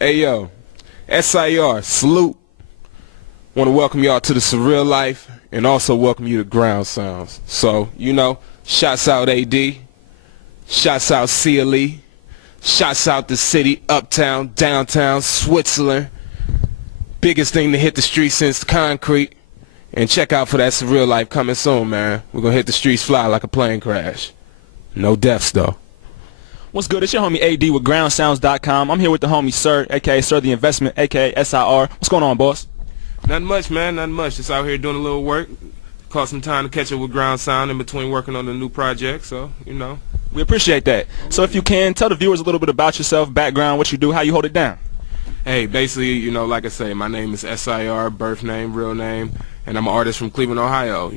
Hey yo, SIR, salute. Want to welcome y'all to the Surreal Life and also welcome you to Ground Sounds. So, shouts out AD, shouts out CLE, shouts out the city, uptown, downtown, Switzerland. Biggest thing to hit the streets since the concrete. And check out for that Surreal Life coming soon, man. We're going to hit the streets fly like a plane crash. No deaths, though. What's good? It's your homie AD with GroundSounds.com. I'm here with the homie Sir, a.k.a. Sir the Investment, a.k.a. SIR. What's going on, boss? Nothing much, man. Nothing much. Just out here doing a little work. Caught some time to catch up with Ground Sound in between working on the new project, so, We appreciate that. So if you can, tell the viewers a little bit about yourself, background, what you do, how you hold it down. Hey, basically, like I say, my name is SIR, birth name, real name, and I'm an artist from Cleveland, Ohio.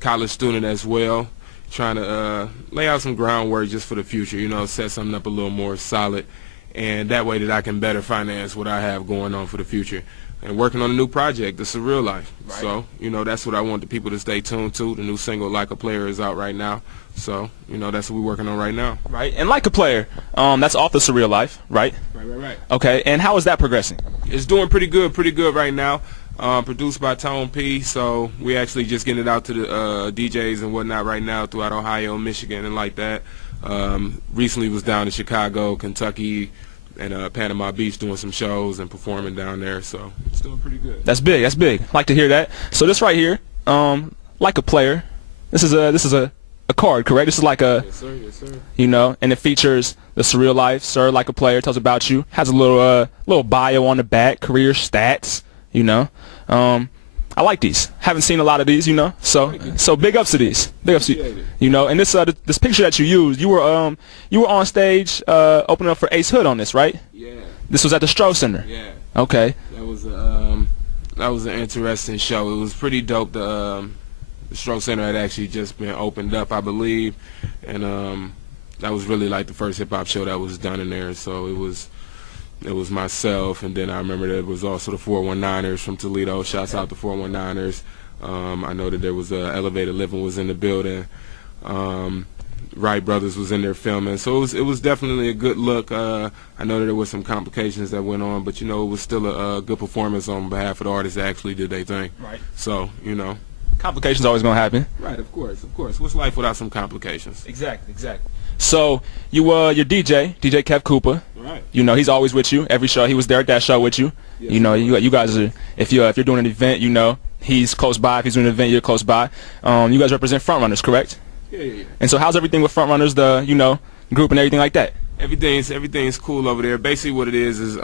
College student as well. Trying to lay out some groundwork just for the future, set something up a little more solid, and that way that I can better finance what I have going on for the future. And working on a new project, The Surreal Life. Right. So, that's what I want the people to stay tuned to. The new single, Like a Player, is out right now. So, that's what we're working on right now. Right, and Like a Player, that's off The Surreal Life, right? Right. Okay, and how is that progressing? It's doing pretty good right now. Produced by Tone P, so we actually just getting it out to the DJs and whatnot right now throughout Ohio, Michigan, and like that. Recently was down in Chicago, Kentucky, and Panama Beach doing some shows and performing down there, so it's doing pretty good. That's big. Like to hear that. So this right here, Like a Player, this is a card, correct? This is like a, yes, sir. And it features The Surreal Life, Sir, Like a Player, tells about you, has a little bio on the back, career stats. I like these. Haven't seen a lot of these, So big ups to these. Big ups to you. And this picture that you used, you were on stage opening up for Ace Hood on this, right? Yeah. This was at the Stroh Center. Yeah. Okay. That was an interesting show. It was pretty dope. The Stroh Center had actually just been opened up, I believe, and that was really like the first hip hop show that was done in there. So it was myself, and then I remember there was also the 419ers from Toledo. Shouts out to 419ers. I know that there was Elevated Living was in the building. Wright Brothers was in there filming. So it was definitely a good look. I know that there were some complications that went on, but, it was still a good performance on behalf of the artists that actually did their thing. Right. So, Complications always going to happen. Right, of course. What's life without some complications? Exactly. So your DJ Kev Cooper. Right. He's always with you every show. He was there at that show with you. Yes, you guys are, if you're doing an event, he's close by. If he's doing an event, you're close by. You guys represent Frontrunners, correct? Yeah. And so how's everything with Frontrunners, the group and everything like that? Everything's cool over there. Basically what it is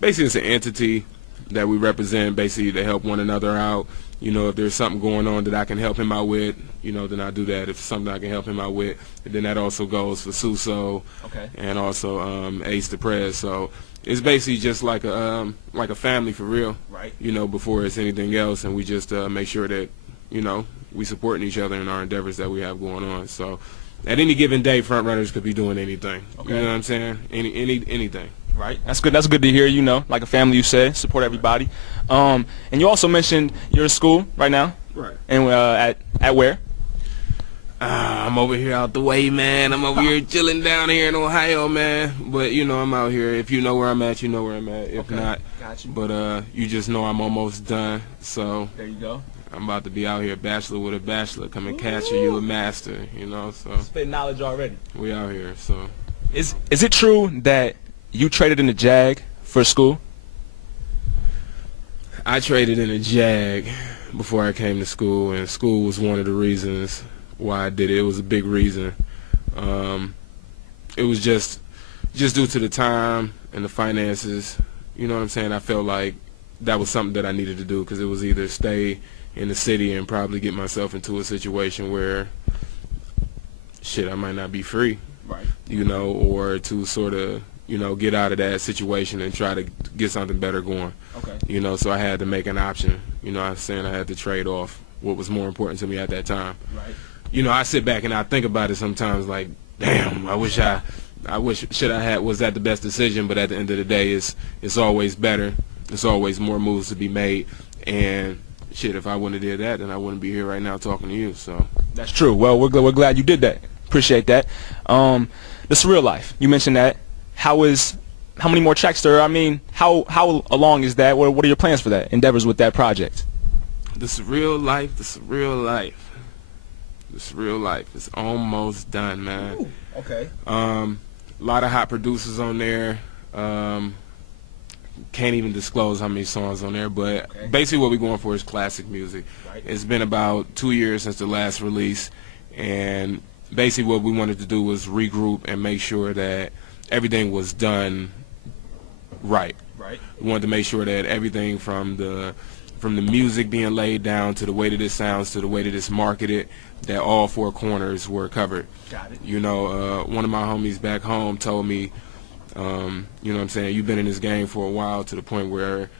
basically it's an entity that we represent, basically to help one another out. If there's something going on that I can help him out with, then I do that. If it's something I can help him out with, and then that also goes for Suso, okay, and also Ace the Prez. So it's basically just like a family for real, right? Before it's anything else, and we just make sure that we supporting each other in our endeavors that we have going on. So at any given day, Frontrunners could be doing anything. Okay. You know what I'm saying? Anything. Right. That's good. That's good to hear. Like a family, you said, support everybody. And you also mentioned you're in school right now. Right. And at where? I'm over here out the way, man. I'm over here chilling down here in Ohio, man. But I'm out here. If you know where I'm at, you know where I'm at. If not, got you. But you just know I'm almost done. So there you go. I'm about to be out here, bachelor with a bachelor. Come and capture you a master. So spit knowledge already. We out here. So is it true that you traded in a Jag for school? I traded in a Jag before I came to school, and school was one of the reasons why I did it. It was a big reason. It was just due to the time and the finances. You know what I'm saying? I felt like that was something that I needed to do, because it was either stay in the city and probably get myself into a situation where, I might not be free. Right. Or to sort of, get out of that situation and try to get something better going. Okay. So I had to make an option. I was saying I had to trade off what was more important to me at that time. Right. I sit back and I think about it sometimes like, damn, was that the best decision? But at the end of the day, it's always better. It's always more moves to be made. And if I wouldn't have did that, then I wouldn't be here right now talking to you. So that's true. Well, we're glad you did that. Appreciate that. The Surreal Life, you mentioned that. how many more tracks there? I mean, how along is that? What are your plans for that? Endeavors with that project? The surreal life, the surreal life, the surreal life. It's almost done, man. Ooh, okay. A lot of hot producers on there. Can't even disclose how many songs on there, but basically what we're going for is classic music. Right. It's been about 2 years since the last release, and basically what we wanted to do was regroup and make sure that everything was done right. Right. We wanted to make sure that everything from the music being laid down to the way that it sounds to the way that it's marketed, that all four corners were covered. Got it. You know, one of my homies back home told me, you know what I'm saying, you've been in this game for a while to the point where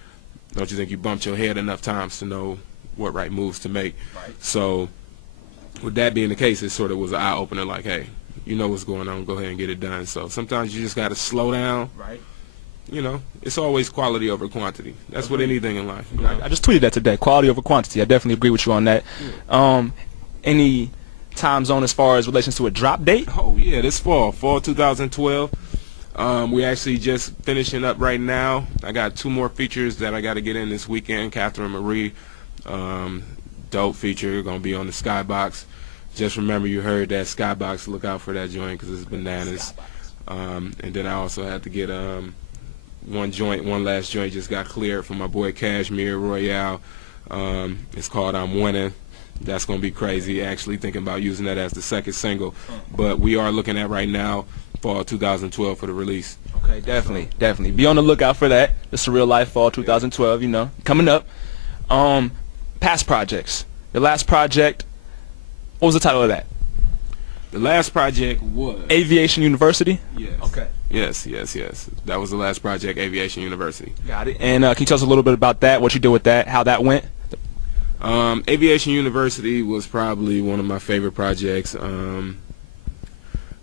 don't you think you bumped your head enough times to know what right moves to make. Right. So with that being the case, it sort of was an eye-opener, like, hey, you know what's going on, go ahead and get it done. So sometimes you just got to slow down. Right. You know, it's always quality over quantity. That's what anything in life. You know? I just tweeted that today, quality over quantity. I definitely agree with you on that. Yeah. Any time zone as far as relations to a drop date? Oh, yeah, this fall 2012. We actually just finishing up right now. I got 2 more features that I got to get in this weekend. Catherine Marie, dope feature, going to be on the Skybox. Just remember you heard that Skybox. Look out for that joint because it's bananas. And then I also had to get one last joint just got cleared from my boy Cashmere Royale. It's called I'm Winning. That's going to be crazy. Actually thinking about using that as the second single. But we are looking at right now fall 2012 for the release. Okay, definitely. Be on the lookout for that. The Surreal Life fall 2012, you know, coming up. Past projects. The last project, what was the title of that? The last project was Aviation University? Yes. Okay. Yes. That was the last project, Aviation University. Got it. And can you tell us a little bit about that, what you did with that, how that went? Aviation University was probably one of my favorite projects.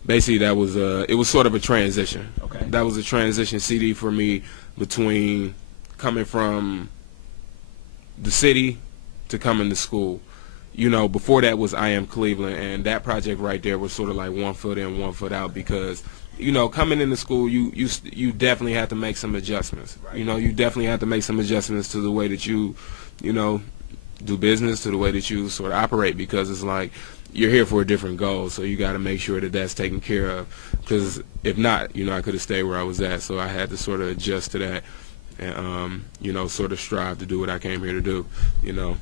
Basically, that was it was sort of a transition. Okay. That was a transition CD for me between coming from the city to coming to school. You know, before that was I Am Cleveland, and that project right there was sort of like 1 foot in, 1 foot out because, you know, coming into school, you definitely have to make some adjustments. Right. You know, you definitely have to make some adjustments to the way that you know, do business, to the way that you sort of operate, because it's like you're here for a different goal, so you got to make sure that that's taken care of, because if not, you know, I could have stayed where I was at, so I had to sort of adjust to that and, you know, sort of strive to do what I came here to do, you know.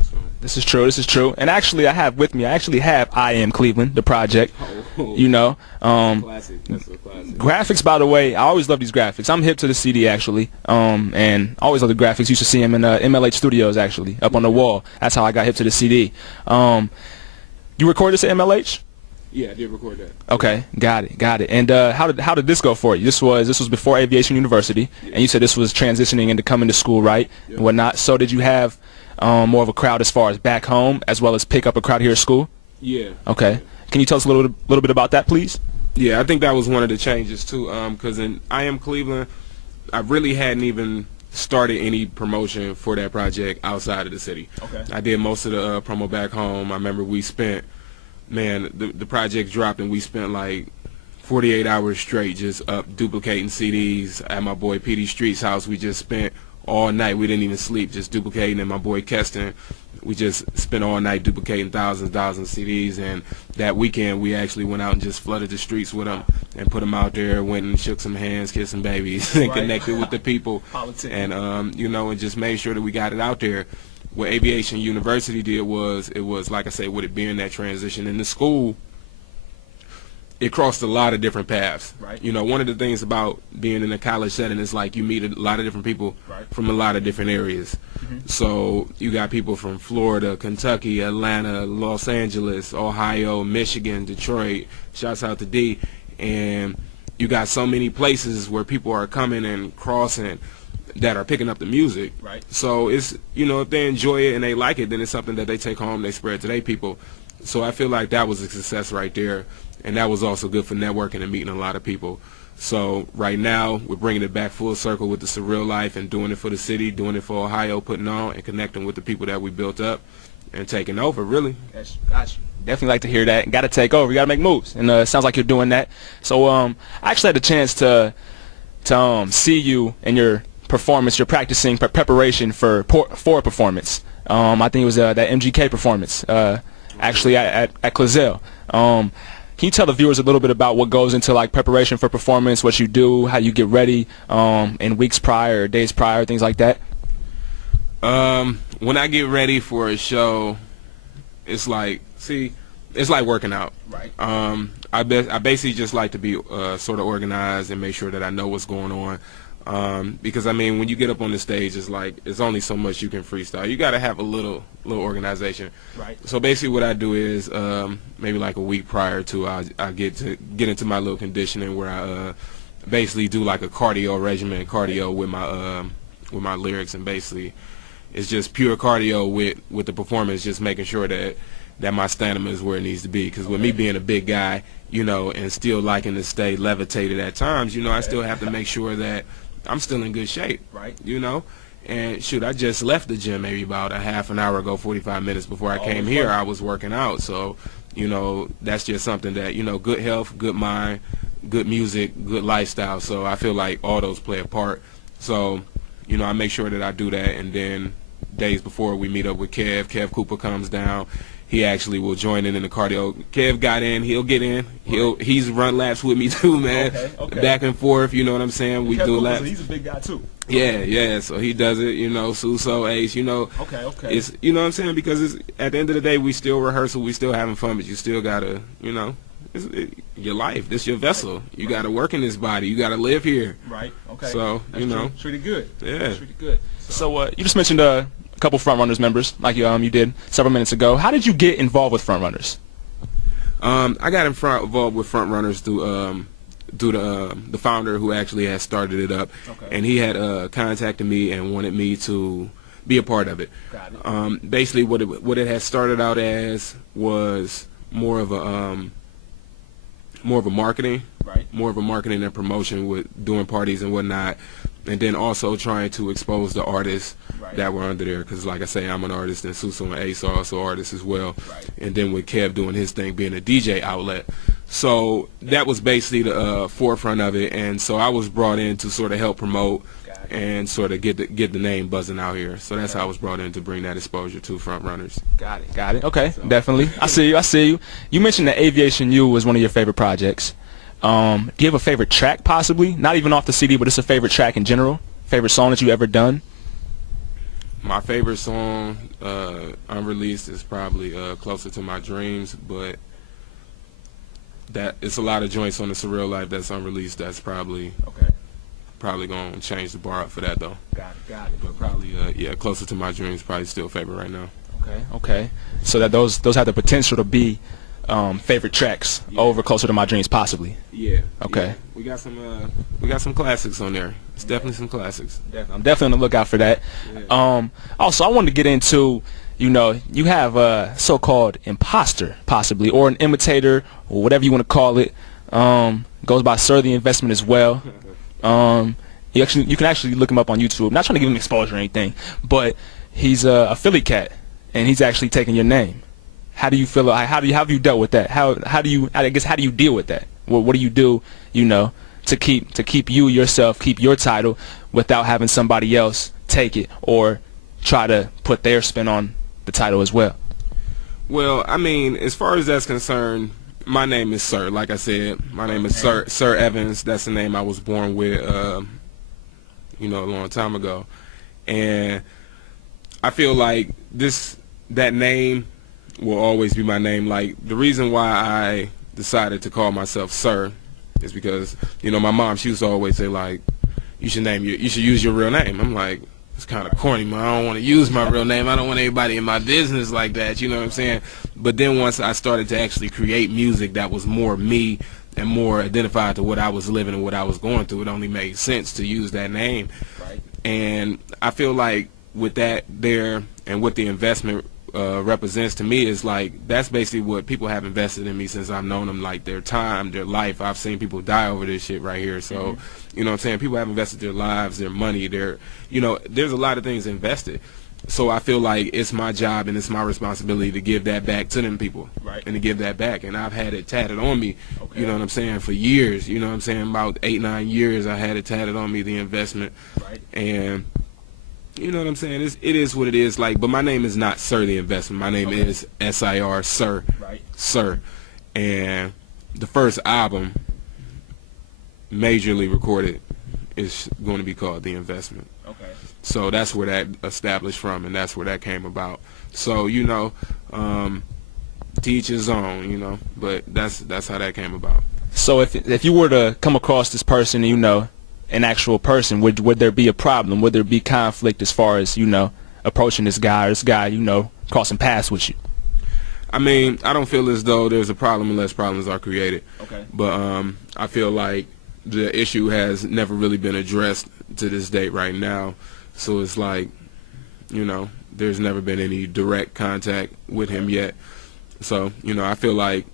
So. This is true. And actually, I actually have I Am Cleveland, the project. You know, classic. That's so classic. Graphics, by the way, I always love these graphics. I'm hip to the CD actually, and I always love the graphics. Used to see them in MLH Studios actually, up on the wall. That's how I got hip to the CD. You recorded this at MLH? Yeah, I did record that. Okay, got it. And how did this go for you? This was before Aviation University, and you said this was transitioning into coming to school, right? Yep. And whatnot. So did you have more of a crowd as far as back home, as well as pick up a crowd here at school? Yeah. Okay. Can you tell us a little bit about that, please? Yeah, I think that was one of the changes too. Because in I Am Cleveland, I really hadn't even started any promotion for that project outside of the city. Okay. I did most of the promo back home. I remember we spent, man, the project dropped and we spent like 48 hours straight just up duplicating CDs at my boy PD Street's house. We just spent all night. We didn't even sleep, just duplicating. And my boy Keston, we just spent all night duplicating thousands of CDs. And that weekend, we actually went out and just flooded the streets with them and put them out there, went and shook some hands, kissed some babies, and connected with the people. And, you know, and just made sure that we got it out there. What Aviation University did was, it was, like I say, with it being that transition in the school, it crossed a lot of different paths. Right. You know, one of the things about being in a college setting is like you meet a lot of different people from a lot of different areas. So you got people from Florida, Kentucky, Atlanta, Los Angeles, Ohio, Michigan, Detroit, shouts out to D, and you got so many places where people are coming and crossing that are picking up the music. Right. So it's, you know, if they enjoy it and they like it, then it's something that they take home, they spread to their people. So I feel like that was a success right there. And that was also good for networking and meeting a lot of people. So right now, we're bringing it back full circle with the Surreal Life and doing it for the city, doing it for Ohio, putting on and connecting with the people that we built up and taking over, really. Got you. Definitely like to hear that. Got to take over. You got to make moves, and it sounds like you're doing that. So I actually had the chance to see you in your performance. You're practicing preparation for a performance. I think it was that MGK performance actually at Clazel. Can you tell the viewers a little bit about what goes into like preparation for performance, what you do, how you get ready in weeks prior, or days prior, things like that? When I get ready for a show, it's like working out. Right. I basically just like to be sort of organized and make sure that I know what's going on. Because I mean, when you get up on the stage, it's only so much you can freestyle. You got to have a little organization. Right. So basically, what I do is maybe like a week prior to I get into my little conditioning where I basically do like a cardio regimen, with my lyrics, and basically it's just pure cardio with the performance, just making sure that my stamina is where it needs to be. Because with me being a big guy, and still liking to stay levitated at times, I still have to make sure that I'm still in good shape. Right. And shoot, I just left the gym maybe about a half an hour ago, 45 minutes before I came here. I was working out. So, that's just something that, good health, good mind, good music, good lifestyle. So I feel like all those play a part. So, I make sure that I do that. And then days before we meet up with Kev Cooper comes down. He actually will join in the cardio. Kev got in. He'll get in. He's run laps with me too, man. Okay. Back and forth. You know what I'm saying? We do laps. He's a big guy too. Yeah. So he does it. Suso, Ace. Okay. It's what I'm saying, because it's at the end of the day we still rehearsal. We still having fun, but you still gotta your life. This your vessel. You gotta work in this body. You gotta live here. Right. Okay. So That's treated good. Yeah. Treated good. So you just mentioned a couple Front Runners members, like you did several minutes ago. How did you get involved with Front Runners? I got involved with Front Runners through the founder who actually had started it up, and he had contacted me and wanted me to be a part of it. Got it. Basically, what it had started out as was more of a marketing, right? More of a marketing and promotion with doing parties and whatnot, and then also trying to expose the artists that were under there, because like I say, I'm an artist, and Suso and Ace are also artists as well. Right. And then with Kev doing his thing, being a DJ outlet. So that was basically the forefront of it, and so I was brought in to sort of help promote and sort of get the name buzzing out here. So that's how I was brought in, to bring that exposure to Front Runners. Got it. Okay, so. Definitely. I see you. You mentioned that Aviation U was one of your favorite projects. Do you have a favorite track, possibly? Not even off the CD, but it's a favorite track in general? Favorite song that you ever done? My favorite song, unreleased, is probably Closer to My Dreams, but that it's a lot of joints on the Surreal Life that's unreleased. That's probably going to change the bar up for that, though. Got it. But probably, Closer to My Dreams probably still favorite right now. Okay. So that those have the potential to be favorite tracks over Closer to My Dreams, possibly. Yeah. Okay. Yeah. We got some classics on there. It's definitely some classics. I'm definitely on the lookout for that. Yeah. Also, I wanted to get into, you have a so-called imposter, possibly, or an imitator, or whatever you want to call it. Goes by Sir the Investment as well. You can actually look him up on YouTube. Not trying to give him exposure or anything, but he's a Philly cat, and he's actually taking your name. How do you feel? How have you dealt with that? How do you deal with that? What do you do? To keep you yourself, keep your title, without having somebody else take it or try to put their spin on the title as well. Well, I mean, as far as that's concerned, my name is Sir. Like I said, my name is Sir Evans. That's the name I was born with, a long time ago. And I feel like that name will always be my name. Like, the reason why I decided to call myself Sir is because, my mom, she used to always say, like, you should use your real name. I'm like, it's kind of corny, man. I don't want to use my real name. I don't want anybody in my business like that, you know what I'm saying? But then once I started to actually create music that was more me and more identified to what I was living and what I was going through, it only made sense to use that name. Right. And I feel like with that there and what the investment represents to me is like, that's basically what people have invested in me since I've known them, like their time, their life. I've seen people die over this shit right here. So, you know what I'm saying? People have invested their lives, their money, there's a lot of things invested. So I feel like it's my job and it's my responsibility to give that back to them people. Right. And to give that back. And I've had it tatted on me, Okay. you know what I'm saying, for years. You know what I'm saying? About 8-9 years I had it tatted on me, the investment. Right. And you know what I'm saying? It is what it is. Like, but my name is not Sir the Investment. My name is SIR, Sir. Right. Sir. And the first album, majorly recorded, is going to be called The Investment. Okay. So that's where that established from, and that's where that came about. So, you know, to each his own, you know, but that's how that came about. So if you were to come across this person, you know, an actual person, would there be a problem? Would there be conflict as far as, you know, approaching this guy, or this guy, you know, crossing paths with you? I mean, I don't feel as though there's a problem unless problems are created. Okay. But I feel like the issue has never really been addressed to this date right now. So it's like, you know, there's never been any direct contact with him yet. So, you know, I feel like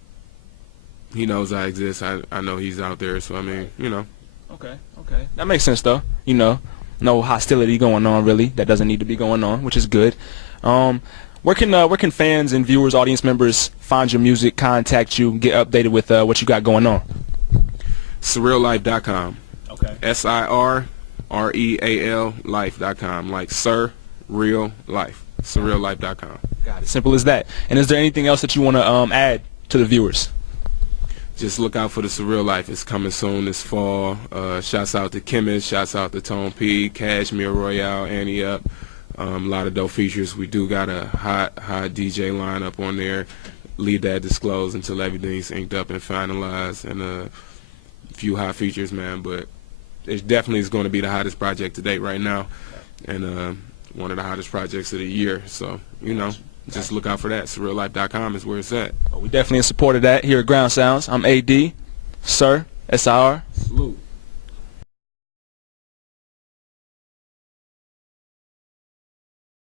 he knows I exist. I know he's out there. So, I mean, you know. Okay. Okay. That makes sense, though. You know, no hostility going on, really. That doesn't need to be going on, which is good. Where can fans and viewers, audience members find your music, contact you, get updated with what you got going on? SurrealLife.com. Okay. SIRREAL life.com. Like Sir Real Life. SurrealLife.com. Got it. Simple as that. And is there anything else that you want to add to the viewers? Just look out for the Surreal Life. It's coming soon this fall. Shouts out to Chemist. Shouts out to Tone P, Cashmere Royale, Annie Up. A lot of dope features. We do got a hot DJ lineup on there. Leave that disclosed until everything's inked up and finalized. And a few hot features, man. But it definitely is going to be the hottest project to date right now. And one of the hottest projects of the year. So, you know, just look out for that. SurrealLife.com is where it's at. We definitely in support of that here at Ground Sounds. I'm AD, Sir, SIR. Salute.